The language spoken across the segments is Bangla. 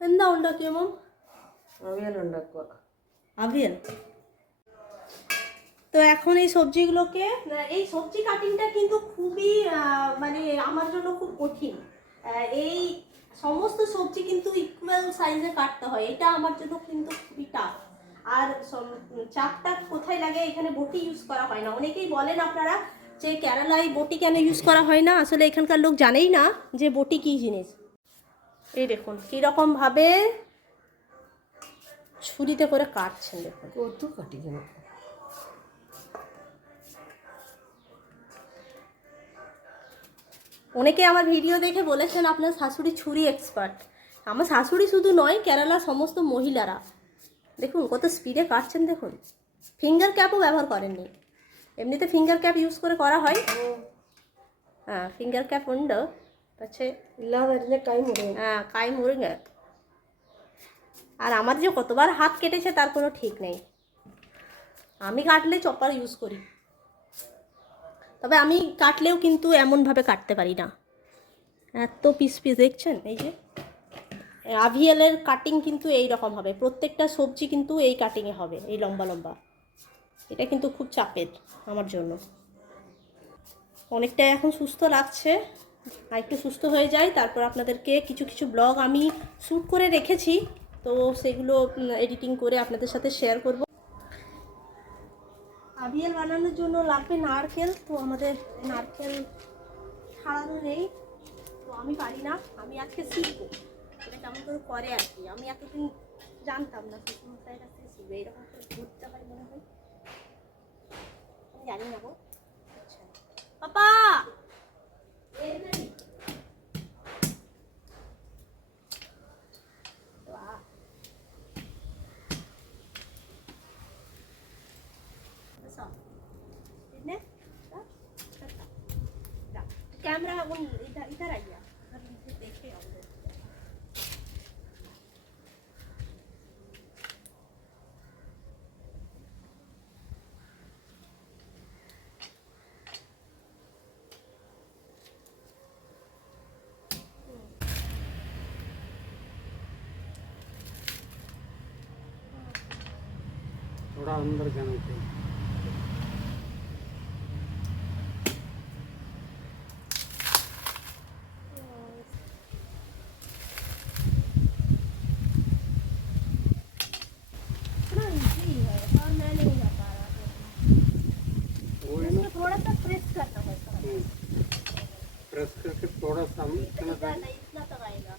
എന്താ ഉണ്ടാക്കിയ മോം അവിയൽ ഉണ്ടാക്കുക আভিয়াল তো এখন এই সবজিগুলোকে এই সবজি কাটিংটা কিন্তু খুবই আহ, মানে আমার জন্য খুব কঠিন আহ, এই সমস্ত সবজি কিন্তু ইকুয়াল সাইজে কাটতে হয় এটা আমার জন্য কিন্তু খুবই টাফ আর সম- চাপটা কোথায় লাগে এখানে বটি ইউজ করা হয় না অনেকেই বলেন আপনারা যে কেরালায় বটি কেন ইউজ করা হয় না আসলে এখানকার লোক জানেই না যে বটি কী জিনিস এই দেখুন কীরকমভাবে ছুরিতে করে কাটছেন দেখুন। কত কাটি অনেকে আমার ভিডিও দেখে বলেছেন আপনার শাশুড়ি ছুরি এক্সপার্ট আমার শাশুড়ি শুধু নয় কেরালা সমস্ত মহিলারা। দেখুন কত স্পিডে কাটছেন দেখুন। ফিঙ্গার ক্যাপও ব্যবহার করেননি। এমনিতে ফিঙ্গার ক্যাপ ইউজ করে করা হয়। হ্যাঁ ফিঙ্গার ক্যাপ উন্ড പക്ഷേ ഇല്ലാതെ അരിഞ്ഞ കൈ മുറിയും হ্যাঁ কাই মুরগে আর আমার যে কতবার হাত কেটেছে তার কোনো ঠিক নেই আমি কাটলে চপার ইউজ করি তবে আমি কাটলেও কিন্তু এমনভাবে কাটতে পারি না এত পিস পিস দেখছেন এই যে আভিয়েলের কাটিং কিন্তু এই রকম হবে প্রত্যেকটা সবজি কিন্তু এই কাটিংয়ে হবে এই লম্বা লম্বা এটা কিন্তু খুব চাপের আমার জন্য অনেকটা এখন সুস্থ লাগছে আর একটু সুস্থ হয়ে যাই, তারপর আপনাদেরকে কিছু কিছু ব্লগ আমি শ্যুট করে রেখেছি। তো সেগুলো এডিটিং করে আপনাদের সাথে শেয়ার করব। আবিয়াল বানানোর জন্য লাগবে নারকেল, তো আমাদের নারকেল ছাড়ানো নেই। তো আমি পারি না, আমি আজকে শিখব। এটা কেমন করে করে আর কি, আমি এতদিন জানতাম না শ্বশুরমশাইয়ের কাছ থেকে শিখবে, এরকম করে ঘুরতে হয় মনে হয়। আমি জানি না গো। আচ্ছা। পাপা! अगर मुझे देखे होंगे थोड़ा अंदर जाना चाहिए हम इतना इतना सा नहीं इतना तक आएगा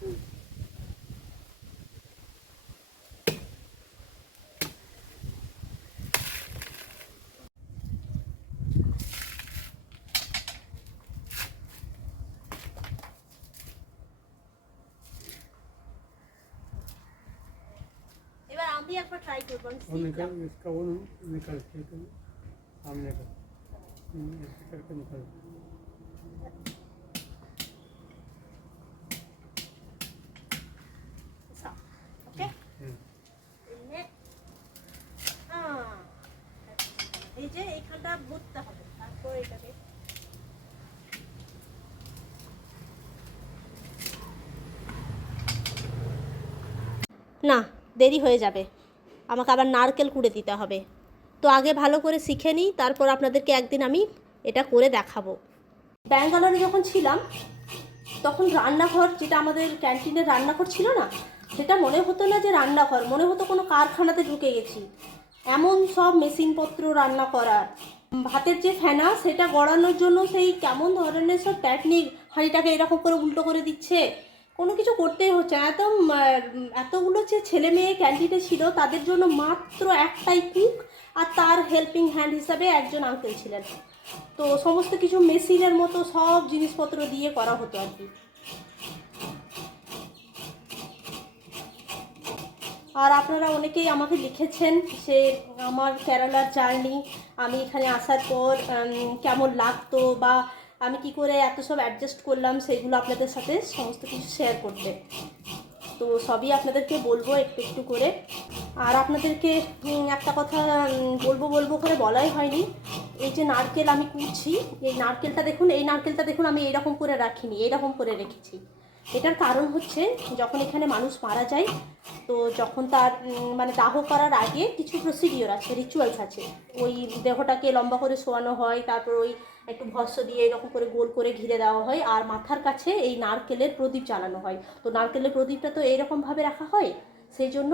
এবার আমি একবার ট্রাই করবো আমি वो শিখলাম। निकाल इसका वो निकाल के तुम सामने का हम्म, ऐसे करके निकाल না, দেরি হয়ে যাবে। আমাকে আবার নারকেল কুড়ে দিতে হবে। তো আগে ভালো করে শিখে নিই, তারপর আপনাদেরকে একদিন আমি এটা করে দেখাবো। ব্যাঙ্গালোরে যখন ছিলাম, তখন রান্নাঘর যেটা আমাদের ক্যান্টিনের রান্নাঘর ছিল না, সেটা মনে হতো না যে রান্নাঘর, মনে হতো কোনো কারখানাতে ঢুকে গেছি। এমন সব মেশিনপত্র রান্না করার। ভাতের যে ফেনা, সেটা গড়ানোর জন্য সেই কেমন ধরনের সব টেকনিক হাঁড়িটাকে এরকম করে উল্টো করে দিচ্ছে কোনো কিছু করতেই হচ্ছে না। এত উম, এতগুলো যে ছেলে মেয়ে ক্যান্টিনে ছিল তাদের জন্য মাত্র একটাই কুক আর তার হেল্পিং হ্যান্ড হিসাবে একজন আঙ্কেল ছিলেন। তো সমস্ত কিছু মেশিনের মতো সব জিনিসপত্র দিয়ে করা হতো আর কি। আর আপনারা অনেকেই আমাকে লিখেছেন যে আমার কেরালার জার্নি আমি এখানে আসার পর কেমন লাগতো বা আমি কি করে এত সব অ্যাডজাস্ট করলাম সেগুলো আপনাদের সাথে সমস্ত কিছু শেয়ার করতে। তো সবই আপনাদেরকে বলব একটু একটু করে। আর আপনাদেরকে একটা কথা বলব বলব করে বলাই হয়নি। এই যে নারকেল আমি কুড়ছি, এই নারকেলটা দেখুন, এই নারকেলটা দেখুন আমি এইরকম করে রাখিনি, এইরকম করে রেখেছি। এটার কারণ হচ্ছে যখন এখানে মানুষ মারা যায়, তো যখন তার মানে দাহ করার আগে কিছু প্রসিডিওর আছে রিচুয়ালস আছে। ওই দেহটাকে লম্বা করে শোয়ানো হয়, তারপর ওই একটু ভস্য দিয়ে এরকম করে গোল করে ঘিরে দেওয়া হয় আর মাথার কাছে এই নারকেলের প্রদীপ জ্বালানো হয়। তো নারকেলের প্রদীপটা তো এইরকমভাবে রাখা হয় সেই জন্য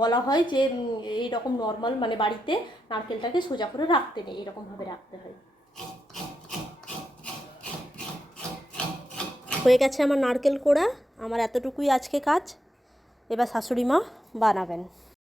বলা হয় যে উম, এইরকম নর্মাল মানে বাড়িতে নারকেলটাকে সোজা করে রাখতে নেই এরকমভাবে রাখতে হয়। হয়ে গেছে আমার নারকেল কোড়া আমার এতটুকুই আজকে কাজ। এবার শাশুড়ি মা বানাবেন।